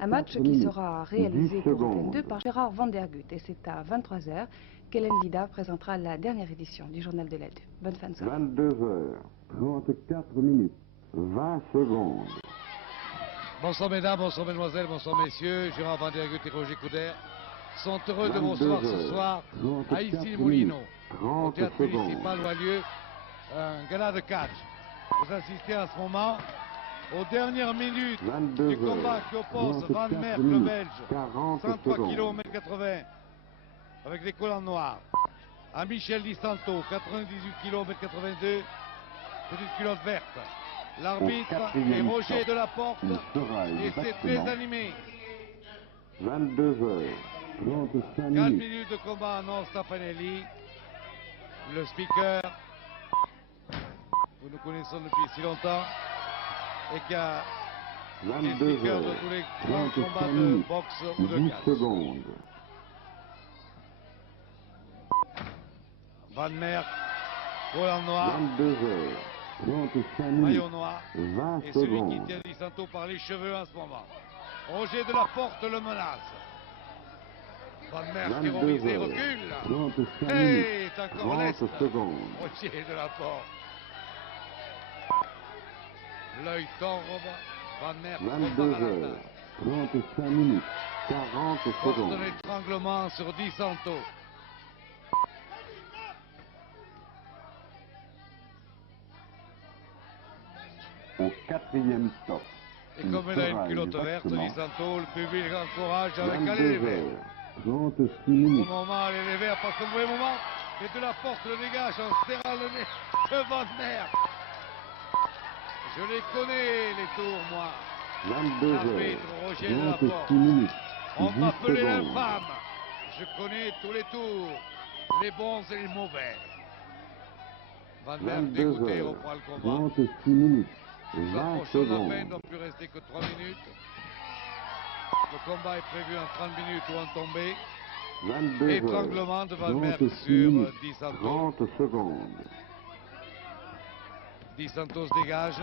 Un match qui sera réalisé pour Antenne 2 par Gérard Van Der Gut. Et c'est à 23h qu'Hélène Vida présentera la dernière édition du Journal de l'aide. Bonne fin de soirée. 22h34, 20 secondes. Bonsoir mesdames, bonsoir mesdemoiselles, bonsoir messieurs. Gérard Van Der Gut et Roger Coudert sont heureux de vous recevoir ce soir à Issy-les-Moulineaux, au théâtre municipal où a lieu un gala de catch. Vous assistez en ce moment aux dernières minutes du combat qui oppose Van Merk, le Belge, 103 kg, 1m80, avec les collants noirs, à Michel Di Santo, 98 kg, 1m82, petite culotte verte. L'arbitre est Roger Delaporte et c'est très animé. 22h, 4 minutes de combat, non Stefanelli. Le speaker, nous nous connaissons depuis si longtemps, et qui a été speaker de tous les grands combats de boxe ou de 10 catch. secondes. Van Merk, collant noir, 22h, 35 maillot noir, 20 et celui qui secondes. tient Di Santo par les cheveux en ce moment. Roger Delaporte le menace. Van Merk terrorisé recule. 35 Et est encore 30 leste. secondes. Roger Delaporte. L'œil tombe. Van Merk repart à 22h, l'attaque. 35 40 Porte secondes. un étranglement sur Di Santo. Au 4e stop. Et comme il a une culotte verte, Di Santo, le public encourage avec aller les verts. 36 Au minutes. moment, aller les verts, parce que le vrai moment, et de la porte le dégage en serrant le nez de Van Merk. Je les connais, les tours, moi. 22h, Arbitre Roger 36 Delaporte. minutes. On 10 m'appelait secondes. l'infâme. Je connais tous les tours, les bons et les mauvais. Van Merk dégoûté 22h, reprend le combat. 36 minutes. 20 S'approchons de la fin, il ne secondes. doit plus rester que 3 minutes. Le combat est prévu en 30 minutes ou en tombée. 22h, Étranglement de Van Merk 36 sur minutes. Di Santo. 30 secondes. Di Santo se dégage.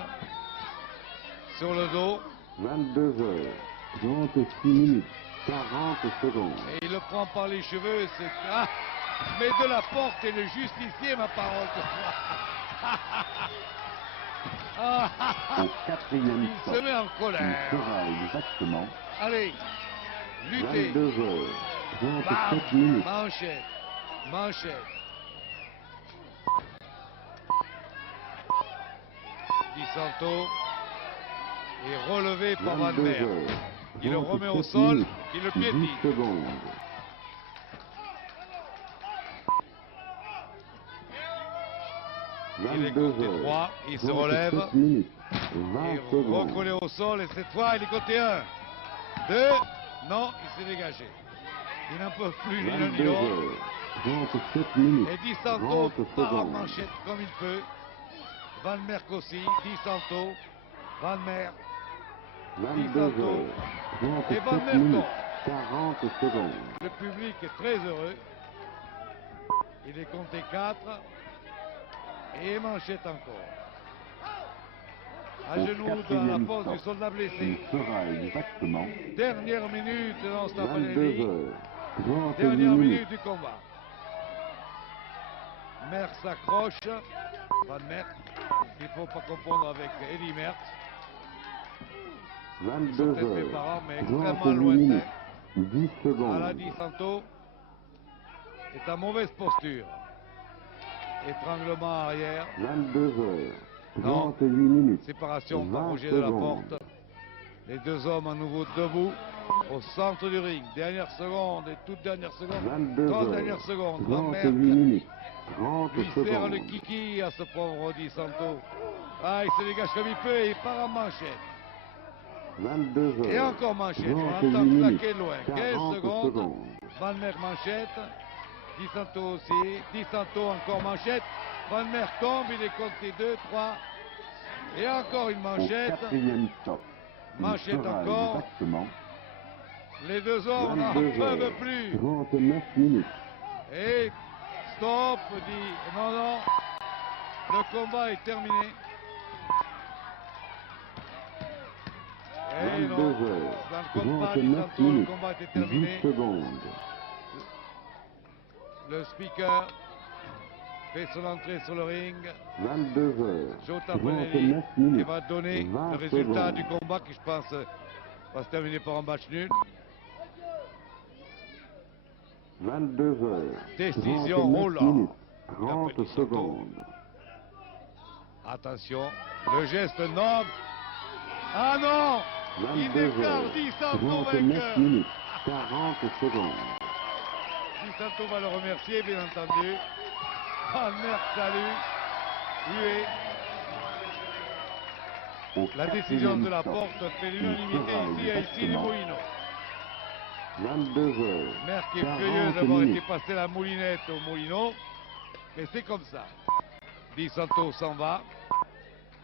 Sur le dos. 22h, 36 minutes. 40 secondes. Et il le prend par les cheveux. C'est... Ah, mais de la porte et le justicier, ma parole. Ah, Au 4e il stop. se met en Il colère. sera exactement Allez, luttez. 22h, 37 Bam, minutes. manchette, manchette. Di Santo est relevé par Van Merk. 22h, Il le remet au 37 sol, minutes. il le 10 piétine. secondes. Il est côté 22h, 3, il se relève. 37 minutes. 20 Et secondes. recollé au sol, et cette fois, il est côté 1. 2, non, il s'est dégagé. Ils n'en peuvent plus ni l'un ni l'autre. 22h, 37 minutes. Et Di Santo 30 part en secondes. manchette comme il peut. Van Merk aussi, Di Santo, Van Merk, Di Santo. 22h, Et Van 37 Merk minutes. tombe. 40 secondes. Le public est très heureux. Il est compté 4. Et manchette encore. À Au genoux dans la 4e pose du stop. soldat Il blessé. sera exactement Dernière minute dans Stefanelli. 22h, 38 Dernière minutes. minute du combat. Merck s'accroche. Van Merk. Il ne faut pas confondre avec Eddie Merckx. Ils sont peut-être mes 22h, parents, mais extrêmement 38 lointains. minutes. 10 Aladi secondes. Santo est en mauvaise posture. Étranglement arrière. 22h, Non. 38 minutes. Séparation par 20 Roger secondes. Delaporte. Les deux hommes à nouveau debout au centre du ring. Dernière seconde et toute dernière seconde. 22 30 heures, dernières secondes. Van 38 Merk minutes. 30 lui serre le secondes. kiki à ce pauvre Di Santo. Ah, il se dégage comme il peut et il part en manchette. 22 Et heures, encore manchette. On 38 entend minutes. claquer de loin. 15 40 secondes. secondes. Van Merk manchette. Di Santo aussi. Di Santo encore manchette. Van Merk tombe. Il est compté 2, 3. Et encore une Au manchette. 4e stop. Il Manchette sera encore. exactement Les deux hommes n'en 22 peuvent heures, plus. 39 minutes. Et stop, dit non, non. Le combat est terminé. Eh non, 22 heures, ça ne compte pas, 39 Santo, le minutes, combat était 10 terminé. secondes. Le speaker fait son entrée sur le ring. 22 heures, Joe Taponelli 39 et minutes, va donner 20 le résultat secondes. du combat qui, je pense, va se terminer par un match nul. 22 heures, Décision 39 Roland. minutes, Il appelle 30 Di Santo. secondes. Attention, le geste noble. Ah non, il 22 déclare heures, Di Santo 39 vainqueur. minutes, 40 secondes. Di Santo va le remercier, bien entendu. Ah merde, salut. Hué. Au La décision quatrième de la stop, porte fait il l'unanimité sera ici à Issy exactement Moulineau. 22 heures, Mère qui est 40 furieuse d'avoir été minutes. passé la moulinette au Moulineau. Mais c'est comme ça. Di Santo s'en va.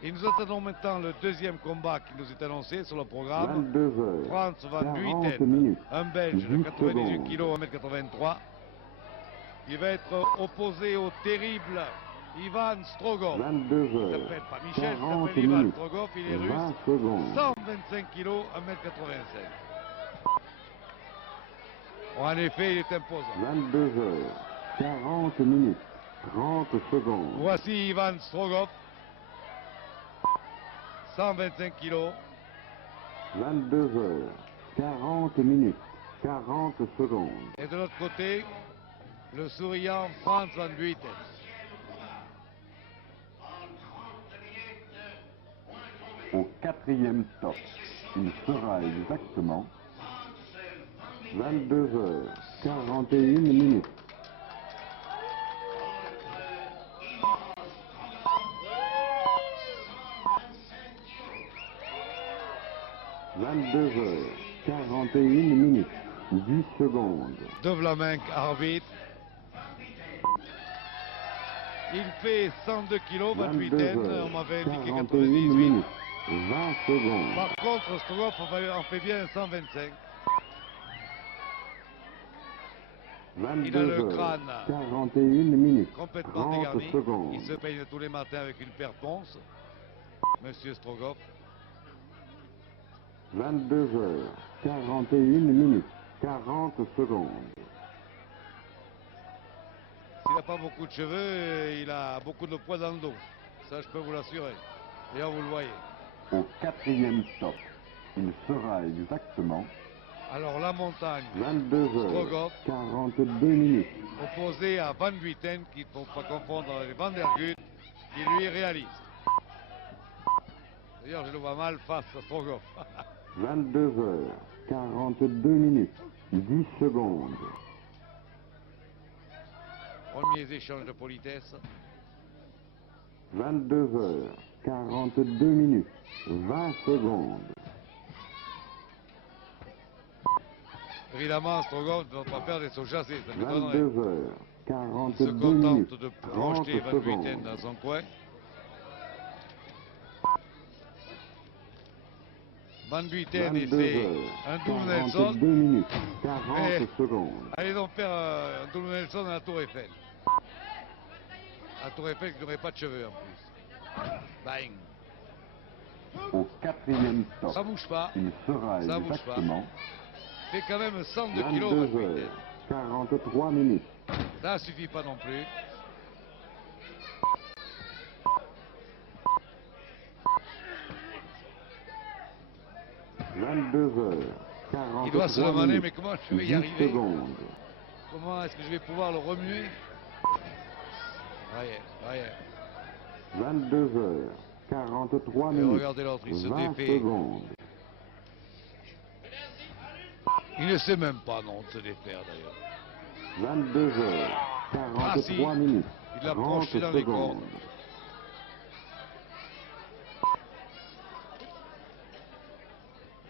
Et nous attendons maintenant le deuxième combat qui nous est annoncé sur le programme. 22 heures, Franz van 40 Buiten, minutes, un Belge de 10 98 secondes. kg, 1m83. Il va être opposé au terrible Ivan Strogov. 22 Il heures, s'appelle pas Michel, il 40 s'appelle Ivan minutes, Strogov, il est 20 russe. secondes. 125 kg, 1m85. En effet, il est imposant. 22 heures, 40 minutes, 30 secondes. Voici Ivan Strogov. 125 kg. 22 heures, 40 minutes, 40 secondes. Et de l'autre côté, le souriant Franz van Buiten. Au quatrième stop, il sera exactement 22 heures, 41 minutes. « 22 heures, 41 minutes, 10 secondes. De Vlaminck, arbitre. Il fait 102 kg, 22 28, heures, on m'avait indiqué 41 98. minutes, 20 secondes. Par contre, Strogov en fait bien 125. 22 il a le heures, crâne 41 minutes, complètement 30 dégarni. secondes. Il se peigne tous les matins avec une paire ponce. Monsieur Strogov. 22 heures, 41 minutes, 40 secondes. S'il n'a pas beaucoup de cheveux, il a beaucoup de poids dans le dos. Ça, je peux vous l'assurer. D'ailleurs, vous le voyez. Au quatrième stop, il sera exactement Alors, la montagne, 22 heures, Strogov, 42 minutes. opposé à Van Buiten, qu'il ne faut pas confondre avec Van der Gut, qui lui est réaliste. D'ailleurs, je le vois mal face à Strogov. 22 heures, 42 minutes, 10 secondes. Premiers échanges de politesse. 22 heures, 42 minutes, 20 secondes. Évidemment, Strogov ne va pas faire des sauts chassés, ça m'étonnerait. 22 heures, Il se 42 minutes, contente de 30 projeter Van Buiten secondes. dans son coin. Van Buiten 22 essaie heures, un double Nelson. 42 minutes, 40 Mais- secondes. Allez donc faire un double Nelson à la Tour Eiffel. La Tour Eiffel qui n'aurait pas de cheveux en plus. Bang. Au quatrième stop, Ça bouge pas. il sera Ça bouge pas. exactement Fait quand même 102 kilos 22 Van Buiten. heures, 43 minutes. Ça suffit pas non plus. « 22 heures, 43 Il doit se demander, minutes, mais comment je vais y 10 arriver? secondes. Comment est-ce que je vais pouvoir le remuer? Voyez, voyez. 22 heures, 43 Et minutes, regardez l'autre, il se 20 défait. secondes. Il ne sait même pas non de se défaire d'ailleurs. 22 heures, 43 si, minutes, il l'a 30 projeté dans les secondes. cordes.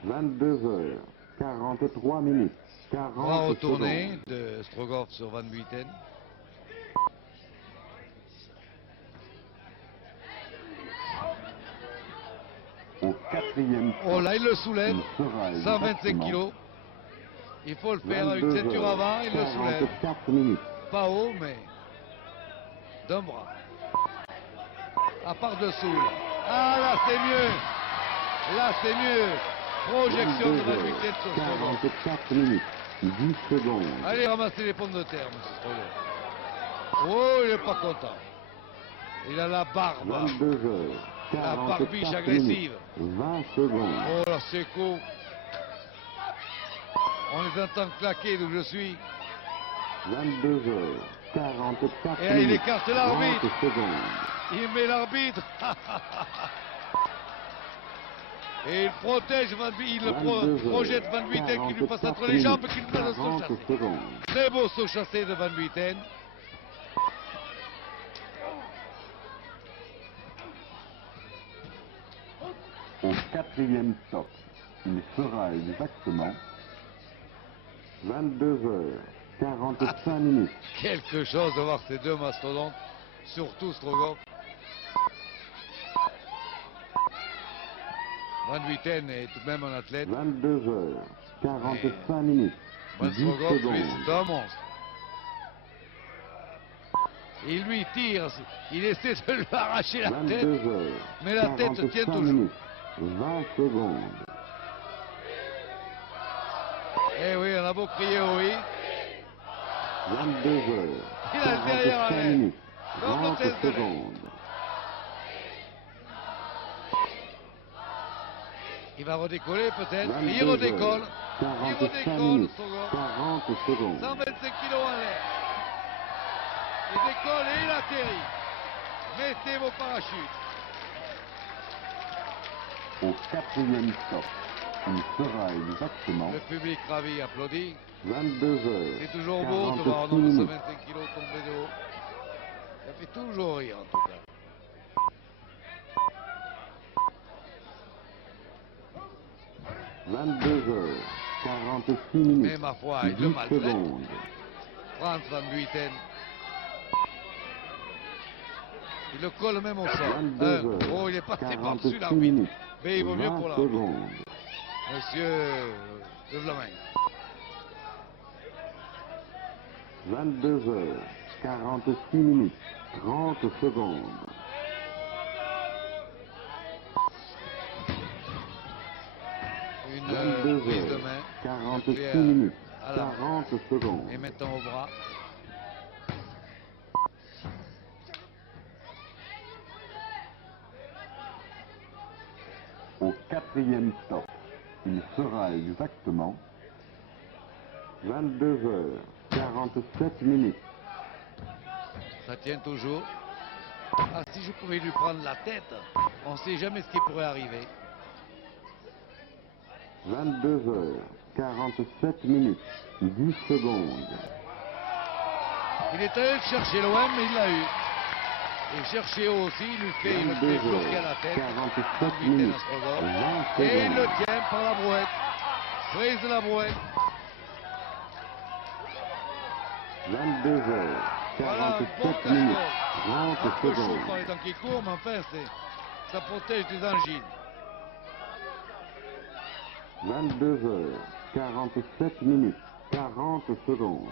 22 heures, 43 minutes, 40 Bras retourné secondes. de Strogov sur Van Buiten. Au quatrième Oh là, il le soulève. il sera 125 exactement kilos. Il faut le faire avec 22 une ceinture heures, avant, il le soulève. 44 minutes. Pas haut, mais d'un bras. À part dessous. Là. Ah, là, c'est mieux. Là, c'est mieux. Projection de Van Buiten sur Strogoff. 44 minutes, 10 secondes. Allez ramasser les pommes de terre, M. Strogoff. Oh, il n'est pas content. Il a la barbe. 22 heures, La 44 barbiche agressive. minutes, 20 secondes. Oh là, c'est cool. On les entend claquer d'où je suis. 22 heures, 44 Et minutes, il écarte l'arbitre. 30 secondes. Il met l'arbitre. Et il protège Van Buiten, il 22 projette heures, Van Buiten qui lui passe entre 44 les jambes et minutes, qui lui met le saut 40 chassé. secondes. Très beau saut chassé de Van Buiten. Au quatrième stop, il sera exactement 22 heures, 45 minutes. Quelque chose de voir ces deux mastodontes, surtout Strogoff. Van Buiten est tout de même un athlète. 22 heures, 45 minutes, Van 10 Strogoff, lui, secondes. c'est un monstre. Il lui tire, il essaie de lui arracher la 22 tête, heures, mais la tête se tient 45 toujours. minutes, 20 secondes. Eh oui, on a beau crier oui. 22 heures, Il a le derrière à 45 l'air. minutes, Comme le 30 test de l'air. secondes. Il va redécoller peut-être. 22 Il redécolle. heures, Il 45 redécolle, minutes, Strogoff. 40 secondes. 125 kilos en l'air. Il décolle et il atterrit. Mettez vos parachutes. Au quatrième stop, il sera exactement Le public ravi applaudit. 22 heures, C'est toujours beau de voir un 46 homme de minutes. 125 kilos tomber de haut. Ça fait toujours rire en tout cas. « 22 heures, 46 minutes, Mais ma foi, il 10 le maltraite. secondes. Franz Van Buiten. Il le colle même au sol. 22 heures, Oh, il est passé 46 par-dessus l'arbitre. minutes, Mais il vaut mieux 20 pour l'arbitre. secondes. Monsieur de Vlaming. 22 heures, 46 minutes, 30 secondes. Une 22 prise de heures, main. 46 Clé minutes, à la main. 40 secondes. Et maintenant au bras. Au quatrième stop, il sera exactement 22 heures, 47 minutes. Ça tient toujours. Ah, si je pouvais lui prendre la tête, on ne sait jamais ce qui pourrait arriver. 22 heures, 47 minutes, 10 secondes. Il est allé le chercher loin, mais il l'a eu. Et chercher haut aussi, il le fait 22 bloquer à la heures, tête. 47 Van Buiten minutes, à Strogoff. 20 Et il le secondes. tient par la brouette. Prise de la brouette. 22 heures, Voilà un bon 47 minutes, castor. 30 Un peu chaud secondes. par les temps qui courent, mais enfin, ça protège des angines. 22 heures, 47 minutes, 40 secondes.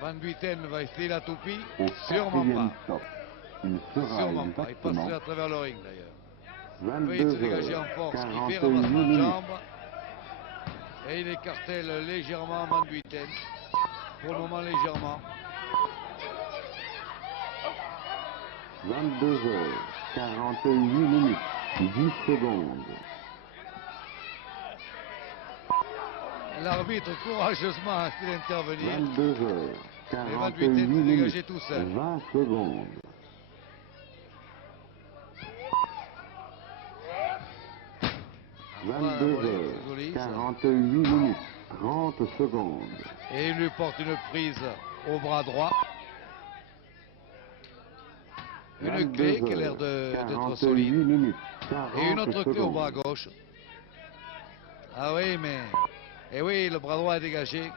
Van Buiten va essayer la toupie. Au Sûrement quatrième pas. stop, il sera Sûrement pas. Il exactement passerait à travers le ring d'ailleurs. Oui, il 22 se dégageait en heures, force, qui fait 41 ramassement de minutes. jambes. Et il écartèle légèrement Van Buiten. Pour le moment, légèrement. 22 heures, 48 minutes, 10 secondes. L'arbitre courageusement a essayé d'intervenir. 22 heures, Et Van 48 Buiten s'est dégagé minutes, tout seul. 20 secondes. Voilà, 22 volée, heures, c'est joli, ça. 48 minutes, 30 secondes. Et il lui porte une prise au bras droit. Une 22 clé qui a l'air heures, d'être 48 solide. minutes, 40 Et une autre clé au bras secondes. gauche. Ah oui, mais... Et oui, le bras droit est dégagé.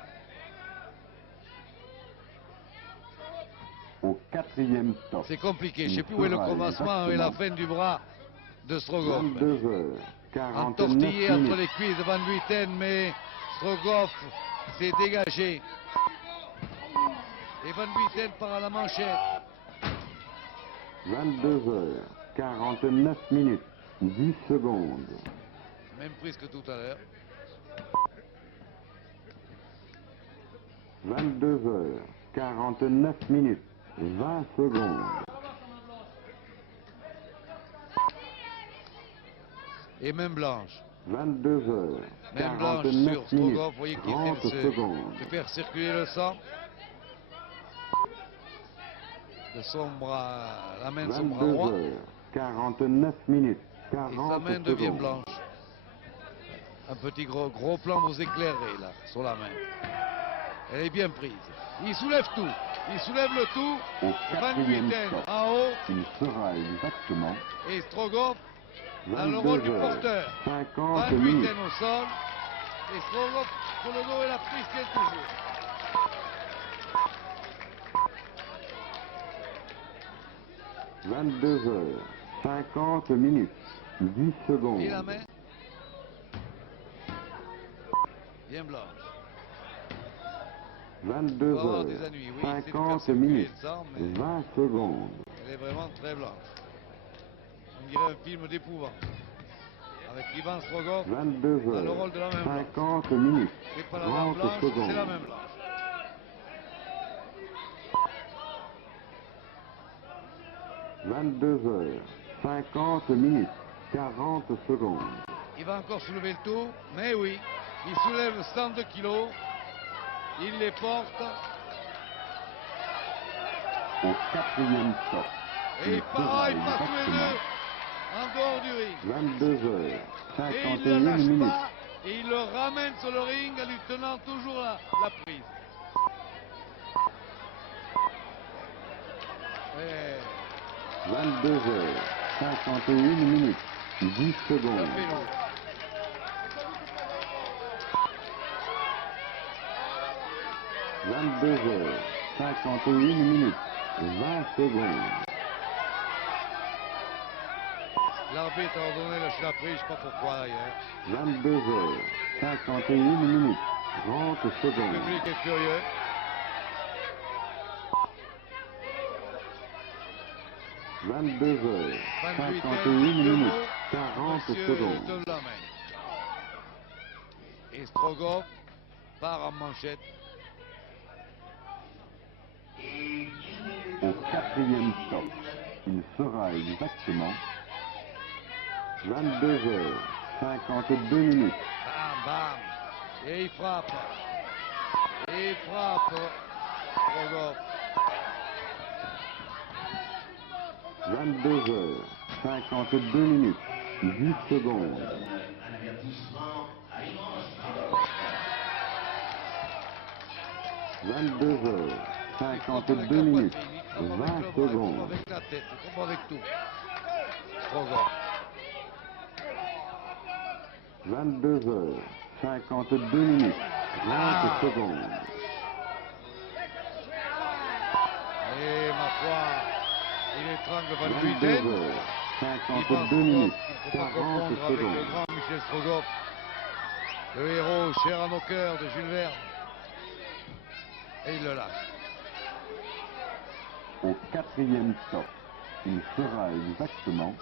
Au quatrième stop, C'est compliqué. Je ne il sais plus où est le sera commencement et la exactement fin du bras de Strogoff. 22 heures, 49 Entortillé entre minutes. les cuisses de Van Buiten, mais Strogoff s'est dégagé. Et Van Buiten part à la manchette. 22h49 minutes, 10 secondes. Même prise que tout à l'heure. 22h49 minutes, 20 secondes. Et même blanche. 22h49 Même blanche sur Strogoff. minutes, Vous voyez qu'il 30 essaie secondes. de faire circuler le sang. De son bras, la main de son bras droit. 22h49 minutes, 40 Et sa main secondes. devient blanche. Un petit gros plan vous éclairez là, sur la main. Elle est bien prise. Il soulève tout. Il soulève le tout. Au 28 quatrième stop, en haut. il sera exactement Et Strogoff dans le rôle du porteur. 22h50 28 minutes. au sol. Et Strogoff sur le dos et la prise tient toujours. 22h50 minutes, 10 secondes. Et la main bien blanche. Il faut avoir des ennuis. Oui, c'est de faire 22h50 circuler minutes, le sang, mais 20 secondes. elle est vraiment très blanche. On dirait un film d'épouvante. Avec Ivan Strogoff dans le rôle de la même blanche. 22h50 minutes, C'est pas la même 30 blanche, c'est la secondes. même blanche. 22h50 minutes, 40 secondes. Il va encore soulever le tout, mais oui, il soulève 102 kilos. Il les porte. Au quatrième stop, Et il pareil, sera pas tous les exactement deux en dehors du ring. 22h51 Et il ne lâche minutes. pas. Et il le ramène sur le ring en lui tenant toujours la prise. Et 22h51 minutes, 10 ça secondes. fait lourd. 22h51 minutes, 20 secondes. L'arbitre a ordonné de lâcher la prise, je ne sais pas pourquoi d'ailleurs. 22h51 minutes, 30 Le secondes. public est furieux. Vingt-deux 28 h 51 deux minutes, mots, 40 monsieur secondes. donne la main. Et Strogoff part en manchette. Au quatrième stop, il sera exactement 22h52 minutes. Bam, bam. Et il frappe. Et il frappe. Strogoff. 22h52 minutes, 10 secondes. 22h52 minutes, 20 secondes. Avec la tête, il frappe avec tout. Strogoff. 22h52 minutes, 30 secondes. Et ma foi, il étrangle Van Buiten. 22h52 minutes, Il ne faut pas 40 confondre avec le secondes. grand Michel Strogoff, le héros cher à nos cœurs de Jules Verne. Et il le lâche. Au quatrième stop, il sera exactement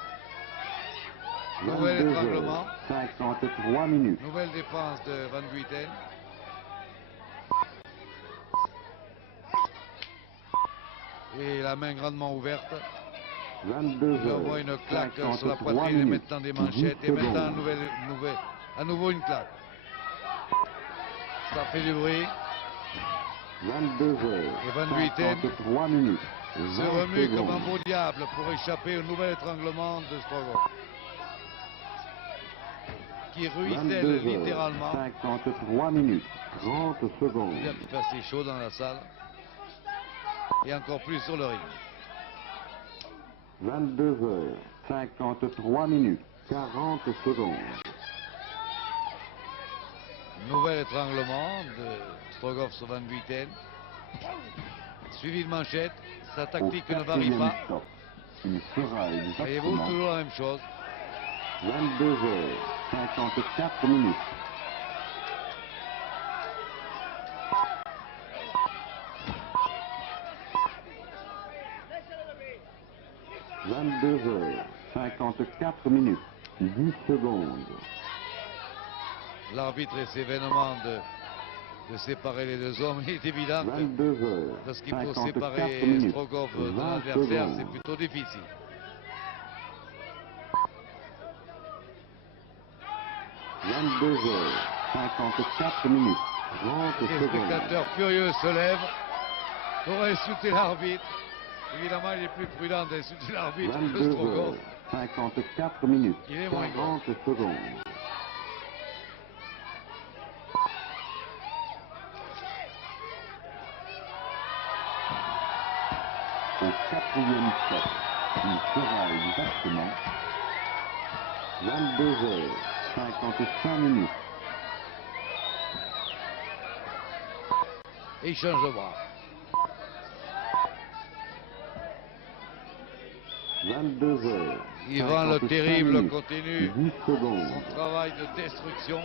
Nouvel étranglement. 22h53 minutes. Nouvelle défense de Van Buiten. Et la main grandement ouverte. Il envoie une claque sur la 22h53 poitrine et minutes. maintenant des manchettes. 10 Et maintenant secondes. à nouveau une claque. Ça fait du bruit. 22h53 minutes. Se 20 remue comme un secondes. beau diable pour échapper au nouvel étranglement de Strogoff. Qui ruisselle littéralement. 22h53 minutes. 30 secondes. Il a pu faire assez chaud dans la salle. Et encore plus sur le ring. 22h53 minutes. 40 secondes. Nouvel étranglement de Strogoff sur Van Buiten. Suivi de manchette. Sa Au tactique ne varie quatrième pas. stop, il sera Voyez-vous, exactement toujours la même chose. 22h54 minutes. 54 minutes, 10 secondes. L'arbitre essaie vainement de séparer les deux hommes. Il est évident que 22 heures, lorsqu'il faut 54 séparer minutes, Strogov de 20 l'adversaire, secondes. c'est plutôt difficile. 22 heures, 54 minutes, 30 Les secondes. spectateurs furieux se lèvent pour insulter l'arbitre. Évidemment, il est plus prudent d'insulter l'arbitre que 22 Strogov. heures, 54 minutes, Il est moins 40 secondes. Au quatrième stop, il sera exactement 22 heures, 55 minutes. Et il change de bras. 22 heures. Ivan le 55 Terrible minutes, continue 10 secondes. son travail de destruction.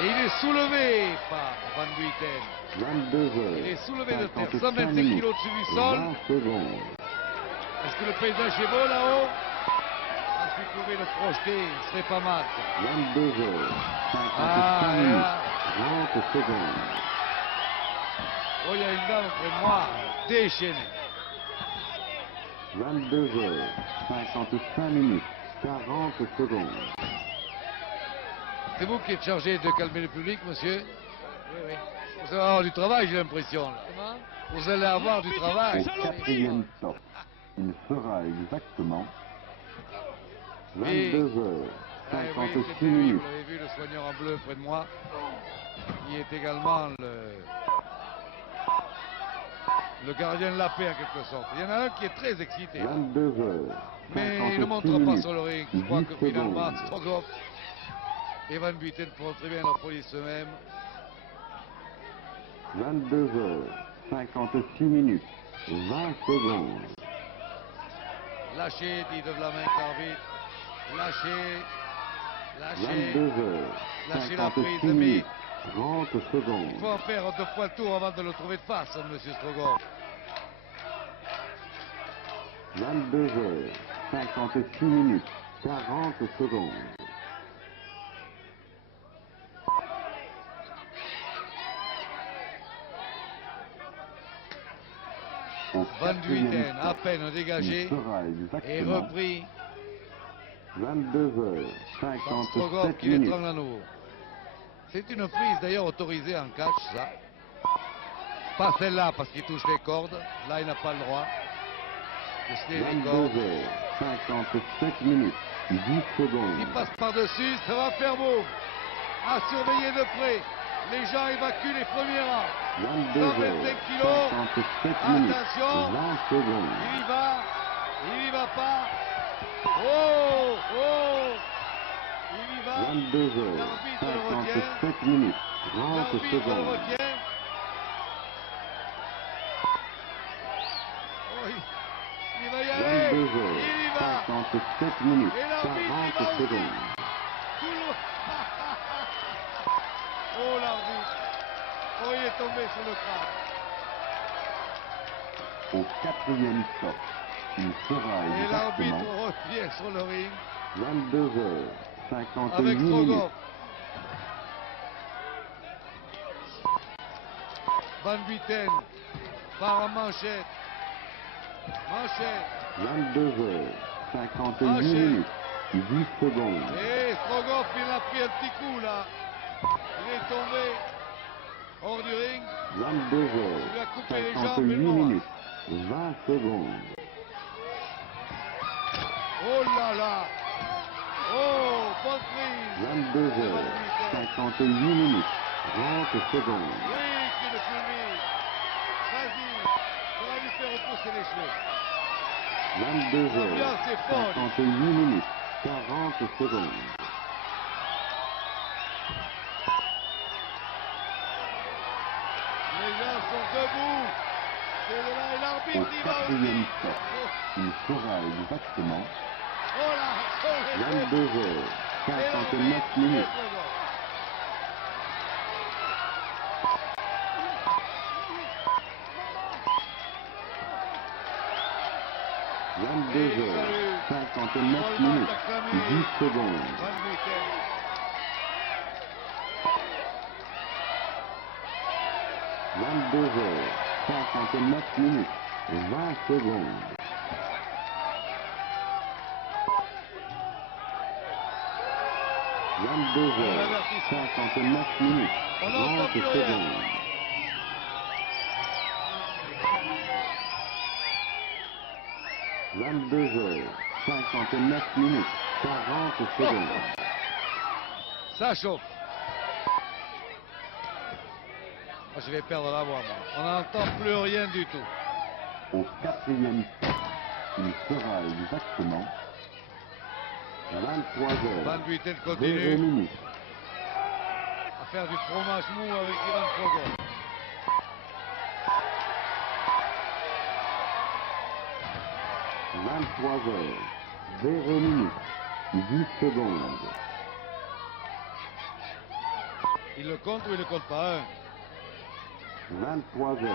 Et il est soulevé par Van Buiten. 22 heures. Il est soulevé de terre, 55 125 minutes, kilos au-dessus du sol. 20 secondes. Est-ce que le paysage est beau là-haut? S'il pouvait le projeter, ce serait pas mal. 22 heures. 55 Ah, minutes, là. 30 secondes. Oh, il y a une dame près de moi, déchaînée. 22 heures. 55 minutes, 40 secondes. C'est vous qui êtes chargé de calmer le public, monsieur? Oui, oui. Vous allez avoir du travail, j'ai l'impression. Comment? Vous allez avoir du travail. Au quatrième stop, il sera exactement Oui. 22 heures. Ah, oui, 56 c'était lui, minutes. vous l'avez vu, le soigneur en bleu près de moi, qui est également le gardien de la paix en quelque sorte. Il y en a un qui est très excité, là. 22 heures. Mais il ne 56 montre pas minutes, sur le ring. Je crois 10 que finalement, secondes. Strogov et Van Buiten pourront très bien leur police eux-mêmes. 22 heures. 56 minutes, 20 secondes. Lâchez, dit de Vlaminck l'arbitre. Lâchez. Lâchez. 22 heures. Lâchez la 56 prise, minutes, mais 30 il secondes. faut en faire deux fois le tour avant de le trouver de face, hein, monsieur Strogov. 22 heures. 56 minutes, 40 secondes. Au Van quatrième Buiten, à stop, peine dégagé, il sera et exactement repris 22 heures. par 57 Strogov qui minutes. l'étrangle à nouveau. C'est une prise d'ailleurs autorisée en catch, ça. Pas celle-là parce qu'il touche les cordes. Là, il n'a pas le droit de se les 22 cordes. heures. 57 minutes, 10 secondes. Il passe par-dessus, ça va faire beau. À surveiller de près. Les gens évacuent les premiers rangs. 22 125 heures. kilos. 57 minutes, Attention. 20 secondes. Il y va pas. Oh, oh. Il y va. 22 heures. L'arbitre le retient. 57 minutes, 30 L'arbitre le secondes. retient. Oh, il va y aller. 22 Il heures. y va. 57 minutes, Et l'arbitre, il 40 va aussi. secondes. Tout le- Oh l'arbitre. Oh, il est tombé sur le crâne. Au quatrième stop, il sera Et l'arbitre exactement revient sur le ring 22 heures. 58 avec minutes. Strogov. Van Buiten part en manchette. Manchette. 22 heures. 58 Enchaîne. minutes, 10 secondes. Et Strogov, il a pris un petit coup là. Il est tombé hors du ring. 22 Il lui heures. a coupé les jambes et 58 le bras. minutes, 20 secondes. Oh là là. Oh, bonne prise. 22 de Van heures. Buiten. 58 minutes, 30 secondes. Oui, qui le public. Vas-y. Ça va lui faire repousser les cheveux. 22 L'ambiance heures. est folle. 58 minutes, 40 secondes. Les gens sont debout. C'est là et Au l'arbitre il va quatrième aussi. stop, il sera exactement Oh là, oh, 22 heures. 59 minutes. 22 heures. 59 minutes, 10 secondes. 22h59 minutes, 20 secondes. 22h59 minutes, 30 secondes. 22h59 minutes, 40 secondes. Ça chauffe. Moi, je vais perdre la voix, moi. On n'entend plus rien du tout. Au quatrième temps, il sera exactement 23h. Van Buiten 0 continue minutes. à faire du fromage mou avec Ivan Frogov. « 0 minutes, 10 secondes. Il le compte ou il ne compte pas? 23h, 0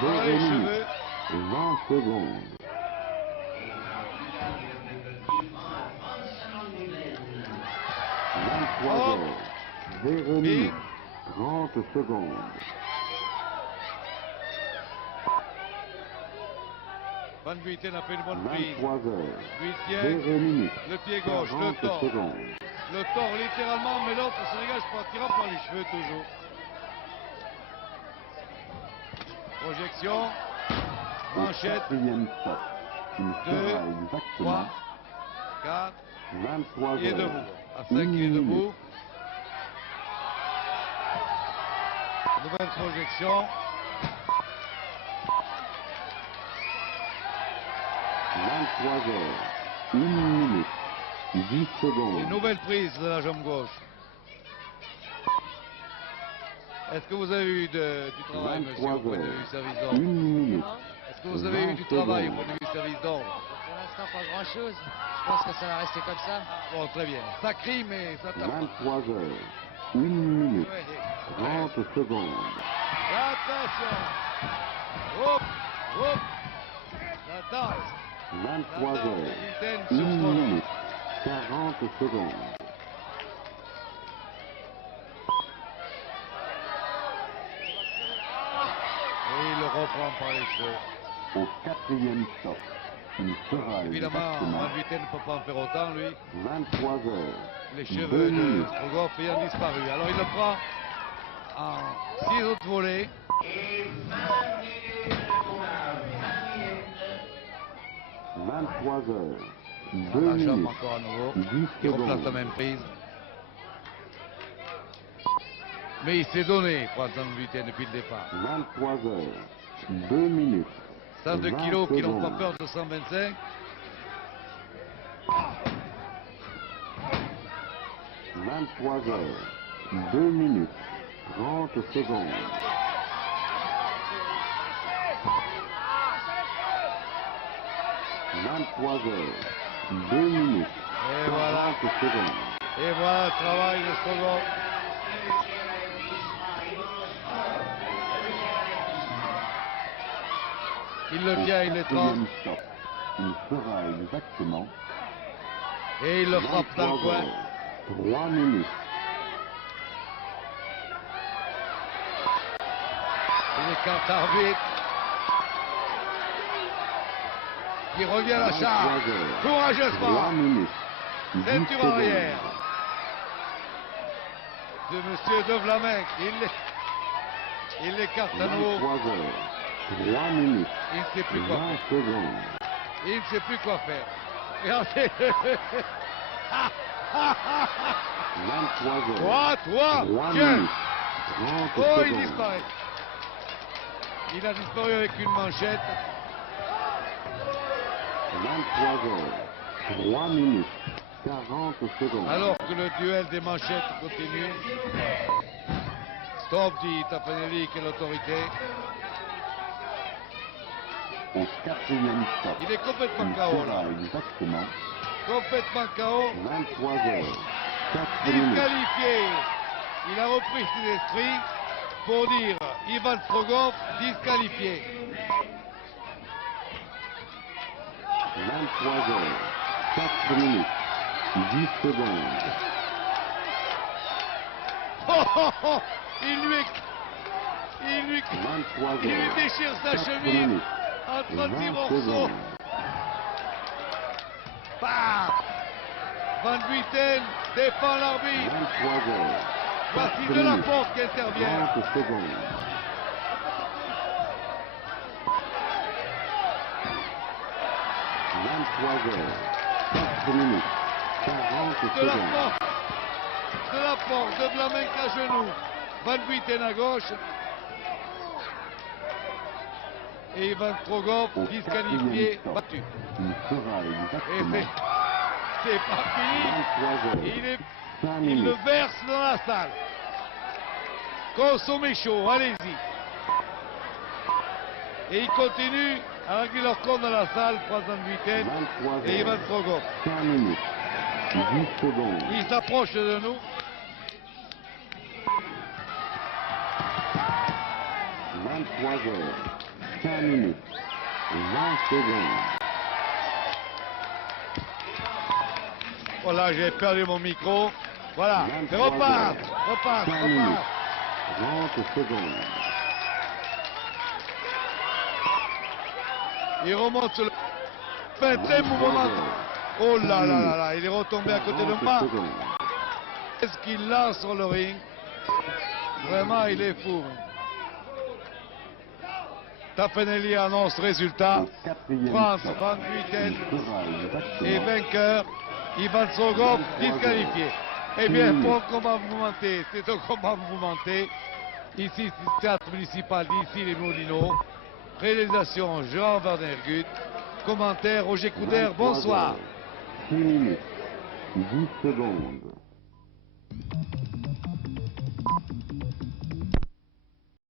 Voilà les minutes, cheveux. 20 secondes. 23h, 0 minutes, 30 secondes. Van Buiten a fait une bonne prise. 23h, Lui 0 tient minutes, le pied gauche, le 40 tord. secondes. Le tord littéralement, mais l'autre se dégage par tirant par les cheveux toujours. Projection. Au Manchette. quatrième stop, il 2, sera 3, exactement 4. 23h. Il est debout. À 5, il est debout. Nouvelle projection. 23h, 1 minute, 10 secondes. Une nouvelle prise de la jambe gauche. Est-ce que vous avez eu du travail, monsieur, au point de vue service 1 d'ordre? minute, Est-ce que vous avez eu du travail au point de vue service d'ordre? Pour l'instant, pas grand-chose. Je pense que ça va rester comme ça. Bon, très bien. Ça crie, mais ça tape pas. 23h, 1 minute, Ouais. 30 secondes. Attention. Hop, hop. La danse. 23h, Buiten 1 sur Strogov. minute, 40 secondes. Et il le reprend par les cheveux. Au quatrième stop, il sera Évidemment, exactement Van Buiten ne peut pas en faire autant, lui. 23h, Les 2 cheveux de minutes. Strogov ayant disparu. Alors il le prend en 6 autres volets. 23h, 2 La jambe minutes, encore à nouveau. 10 Il replace la secondes. même prise. Mais il s'est donné, Franz Van Buiten, depuis le départ. 23h, 2 minutes, 102 20 kilos qui n'ont pas secondes. peur de 125. 23h, 2 minutes, 30 secondes. 23h, 2 minutes, Et voilà. 40 secondes. Et voilà le travail de Strogov. Il le tient, il Au l'étrangle. quatrième stop, il sera exactement Et il le frappe dans le coin. 3 minutes. Il écarte l'arbitre. Il revient à la charge. 3 Courageusement. minutes. 10 Ceinture secondes. arrière de monsieur De Vlaminck. Il l'écarte à nouveau. 23h, 3 minutes, Il ne sait plus quoi 20 faire. secondes. Il ne sait plus quoi faire. Regardez. 23h, Toi, 3 tiens. minutes, 30 Oh, il secondes. disparaît. Il a disparu avec une manchette. 23h, 3 minutes, 40 secondes. Alors que le duel des manchettes continue. Stop, dit Tafanelli, quelle autorité. Au quatrième stop, Il est complètement il KO là. sera exactement Complètement KO. 23h, 4 minutes. Disqualifié. Il a repris ses esprits pour dire Ivan Strogov disqualifié. 23h, 4 minutes, 10 secondes. Oh, oh, oh, il lui 23 il lui heures, déchire sa 4 chemise minutes, en 36 20 morceaux. secondes. Bam! Van Buiten défend l'arbitre. 23 heures, Voici 4 de la minutes, porte qui intervient. 30 secondes. 23 heures, 4 minutes, 40 De la secondes. porte. De la porte de Vlaminck à genoux. Van Buiten à gauche. Et Ivan Trogov Au disqualifié, 4e temps, battu. il fera Et exactement c'est pas fini. 23 heures, 5 Il le minutes. verse dans la salle. Consommez chaud, allez-y. Et il continue à régler leur compte dans la salle, Franz Van Buiten 23 et Ivan heures, Trogov. 5 minutes, 10 secondes. Il s'approche de nous. 23 heures, 5 minutes, 20 secondes. Voilà, j'ai perdu mon micro. Voilà, et 23 repasse, heures, repasse, 5 minutes, repasse. 30 secondes. Il remonte sur le... Fait un très mouvement. Oh là là là là, il est retombé à côté de 40 moi. secondes. Est-ce qu'il lance sur le ring? Vraiment, il est fou. Tapenelli annonce résultat. Au 4e France temps, Van Buiten il fera exactement et vainqueur. Ivan Trogov disqualifié. Eh bien, pour un combat mouvementé, c'est un combat mouvementé. Ici, c'est le théâtre municipal d'ici les Moulineaux. Réalisation Jean Vandergut. Commentaire Roger Coudert, 23 bonsoir. heures, 6 minutes, 10 secondes.